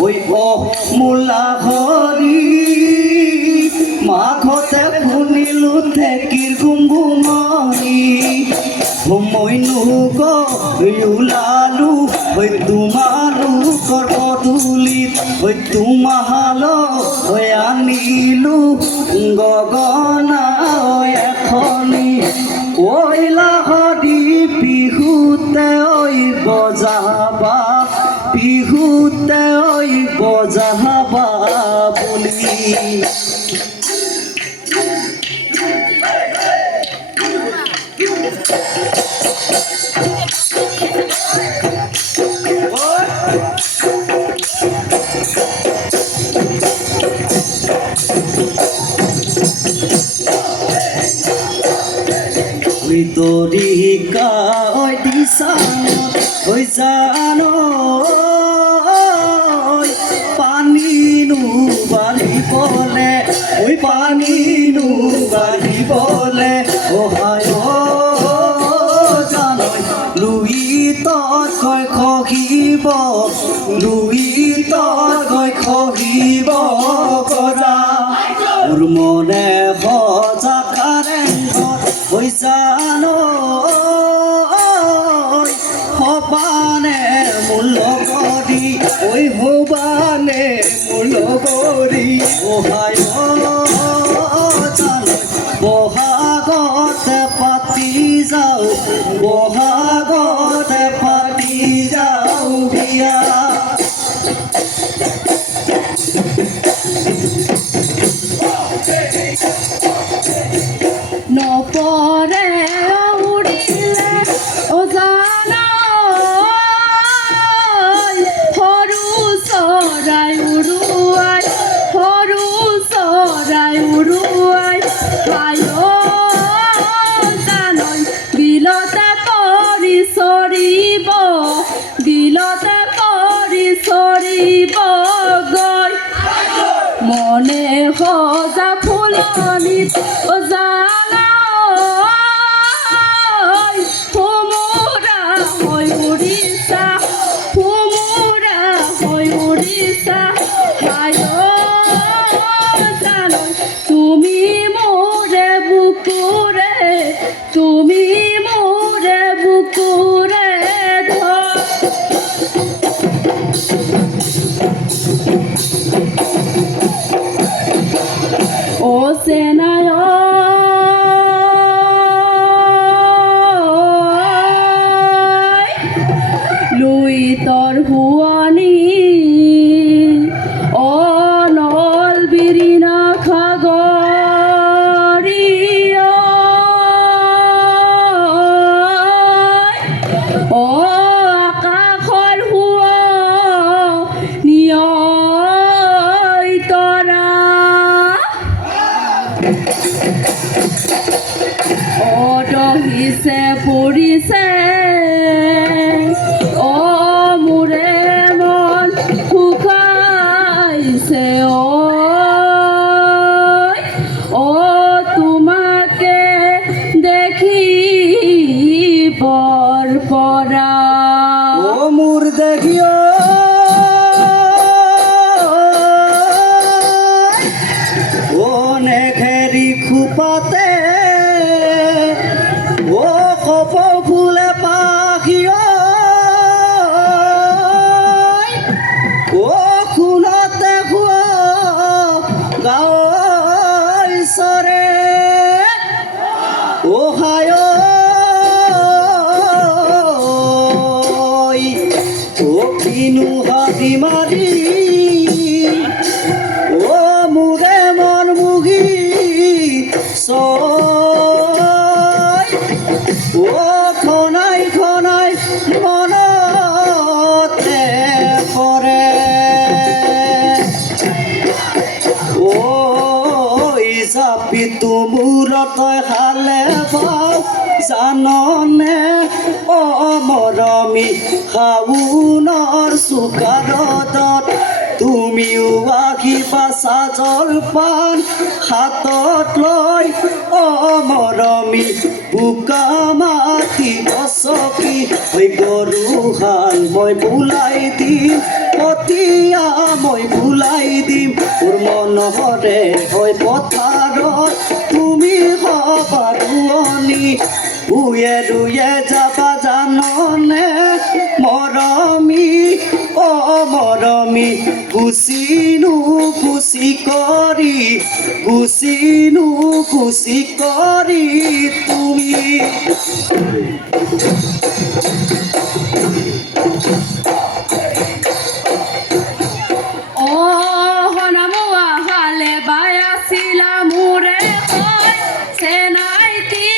ওই অমূলা হৰি মাঘতে শুনিলো ঠেকিৰ গুমগুমনি মইনো ওলালো ঐ তোমালোকৰ পদূলিত ঐ তোমালৈ আনিলো গগনা এখনি ঐ লাহৰি বিহুতে ঐ বজাবা বিহুতে ঐ বজাবা বুলি তৰিকা ঐ দিছানত ঐ জানো পানীনো বাঢ়িবলে ঐ পানীনো বাঢ়িবলে অহায় জানৈ লুইতত গৈ খহিব লুইতত গৈ খহিব গজা মোৰ মনে সজা কাৰেংঘৰ ঐ জানো হবানে মোৰ লগৰী ঐ হবানে মোৰ লগৰী অহায় জানো বহাগতে পাতি যাওঁ বহাগতে পাতি যাওঁ বিয়া নপৰে উৰিলে অজানা সৰু চৰাই উৰুৱাই সৰু চৰাই উৰুৱাই আয় জানৈ বিলতে পৰি চৰিব বিলতে পৰি চৰিব গৈ মনে সজা ফুলনিত অজানা তুমি মোরে বুকুরে ধর ও সেনায় লুই তোর হুয়ানি ও নল বিরিনা খাগরি ও আকাশৰ হুৱা নিয়ই তৰা অদহিছে পৰিছে অ মোৰে মন শুকাইছে অ তোমাকে দেখি বৰ পৰা ও মোৰ দেখিও ও নেঘেৰি খোপাতে ও কপ ফুলে পাখিও ও খুনতে খোৱা গাঁৱৰ চৰে ও হায় ও কিনো হাতি মাৰি ও মোৰে মন মুগি ও খনাই খনাই মনতে পৰে ও জাপি তুমূৰত খালে পাওঁ জাননে অ মৰমী শাওনৰ চোকা ৰ'দত তুমিও আহিবা জলপান হাতত লৈ অ মৰমী বোকা মাটি গছকি গৰু হাল মই বোলাই দিম কটীয়া মই ভুলাই দিম তোৰ মনৰে হৈ পথাৰত তুমি হবা ৰোৱনী ৰুয়ে ৰুয়ে যাবা জাননে মৰমী অ মৰমী গুচিনো খুচি কৰি গুচিনো খুচি কৰি তুমি অ হনামুৱা হালে বায়াছিলা মোৰে হৈ চেনাইতি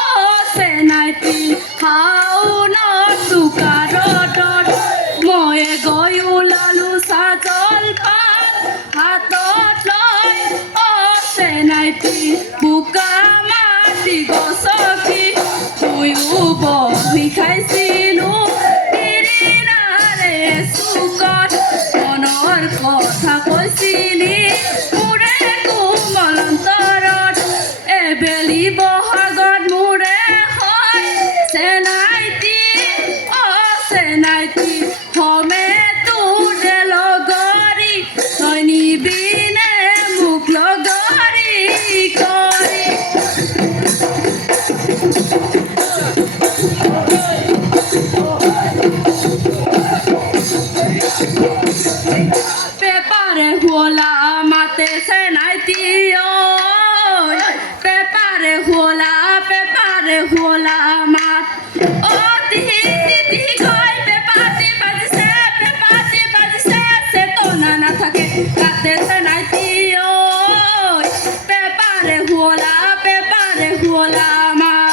অ চেনাইতি শাওনৰ চুকাৰত মই গৈ ওলালো চাজল পাত হাতত লৈ অ চেনাইতি বোকা মাটি গছকি শুইও বহি খাইছিলো পিৰিনাৰে চুকত মনৰ কথা কৈছিলি মোৰে কোমল অন্তৰত এবেলি বহাগত মোৰে হয় চেনাইতি অ চেনাইতি হমে তোৰে লগৰী তই নিবিনে মোক লগৰী কৰি পেপারে হোলা মাতে চেনাইতি ওই পেপারে হোলা মাত ও তিহি তিহি কই পেপাতি বাজিছে সে তো না থাকে কাতে চেনাইতি ওই পেপারে হোলা মাত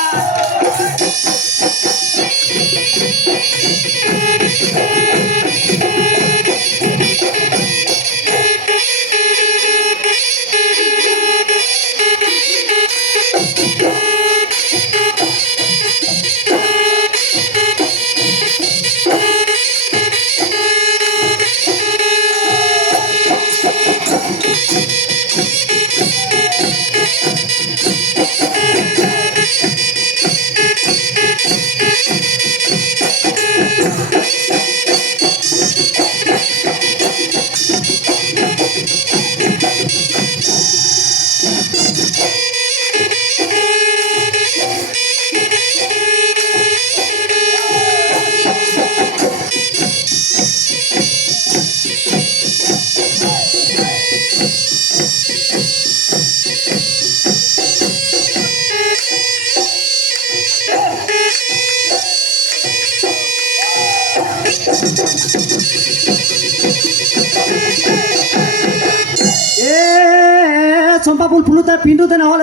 চম্পা ফুল ফুলোতে পিন্ধোতে নহ'লে